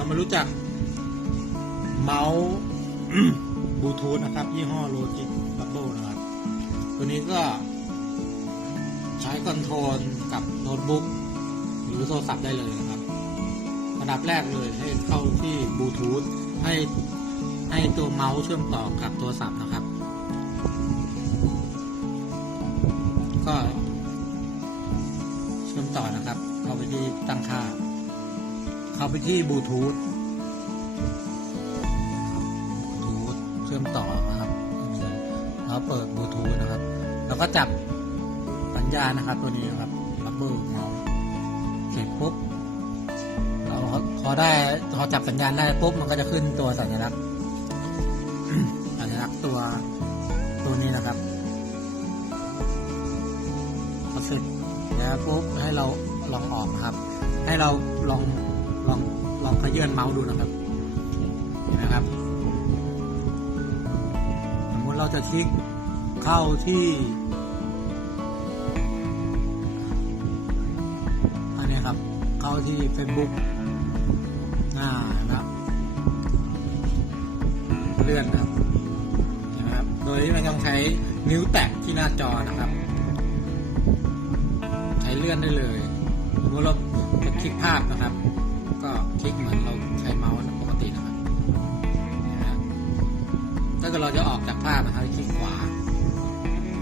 เรามารู้จัก เมาส์บลูทูธนะครับ ยี่ห้อโลจิ b บับเบิลนะครับ ตัวนี้ก็ใช้คอนโทรลกับโน้ตบุ๊กหรือโทรศัพท์ได้เลยนะครับอันดับแรกเลยให้เข้าที่บลูทูธให้ให้ตัวเมาส์เชื่อมต่อกับโทรศัพท์นะครับ ก็เชื่อมต่อนะครับ เข้าไปที่ตั้งค่า เข้าไปที่บลูทูธบลูทูธเชื่อมต่อนะครับแล้วเปิดบลูทูธนะครับ แล้วก็จับสัญญาณนะครับ ตัวนี้นะครับรับเบอร์เมาส์เสร็จปุ๊บเราพอได้พอจับสัญญาณได้ปุ๊บมันก็จะขึ้นตัวสัญลักษณ์สัญลักษณ์ตัวตัวนี้นะครับพอเสร็จแล้วปุ๊บให้เราลองออกครับ ให้เราลอง ลองลองขยื่นเมาส์ดูนะครับเห็นไหมครับ สมมติเราจะคลิกเข้าที่อันนี้ครับ เข้าที่ Facebook หน้านะครับเลื่อนครับเห็นไหมครับ โดยที่ไม่ต้องใช้นิ้วแตะที่หน้าจอนะครับ ใช้เลื่อนได้เลยสมมติเราจะคลิกภาพนะครับ ก็คลิกเหมือนเราใช้เมาส์ปกตินะครับนะครับถ้าเกิดเราจะออกจากภาพนะครับคลิกขวา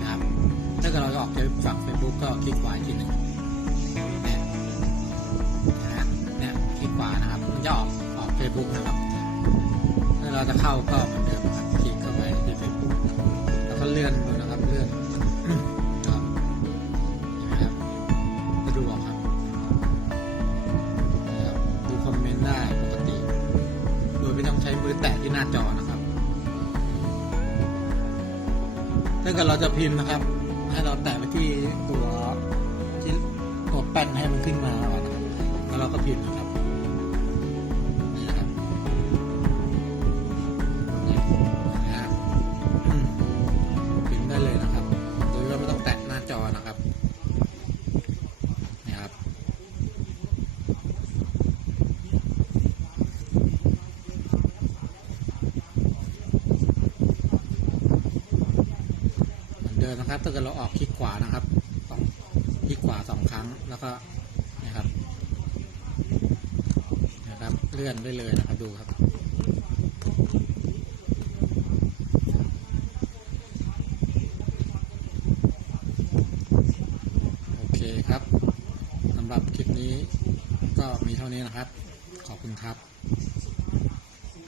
นะครับถ้าเกิดเราจะออกจากฝั่ง Facebook ก็คลิกขวาอีกทีหนึ่งเนี่ยนะฮะเนี่ยคลิกขวานะครับมันจะออกออก Facebook นะครับถ้าเราจะเข้าก็เหมือนเดิมครับคลิกเข้าไปที่ Facebook แล้วก็เลื่อนดูนะครับเลื่อน น้าจอนะครับ ถ้าเกิดเราจะพิมพ์นะครับ ให้เราแตะไปที่ตัวที่ตัวแป้นให้มันขึ้นมาแล้วเราก็พิมพ์ ดิมนะครับถ้าเกิดเราออกคลิกขวานะครับต้องคลิกขวาสองครั้งแล้วก็นะครับนะครับ เลื่อนได้เลยนะครับดูครับโอเคครับสำหรับคลิปนี้ก็มีเท่านี้นะครับ ขอบคุณครับ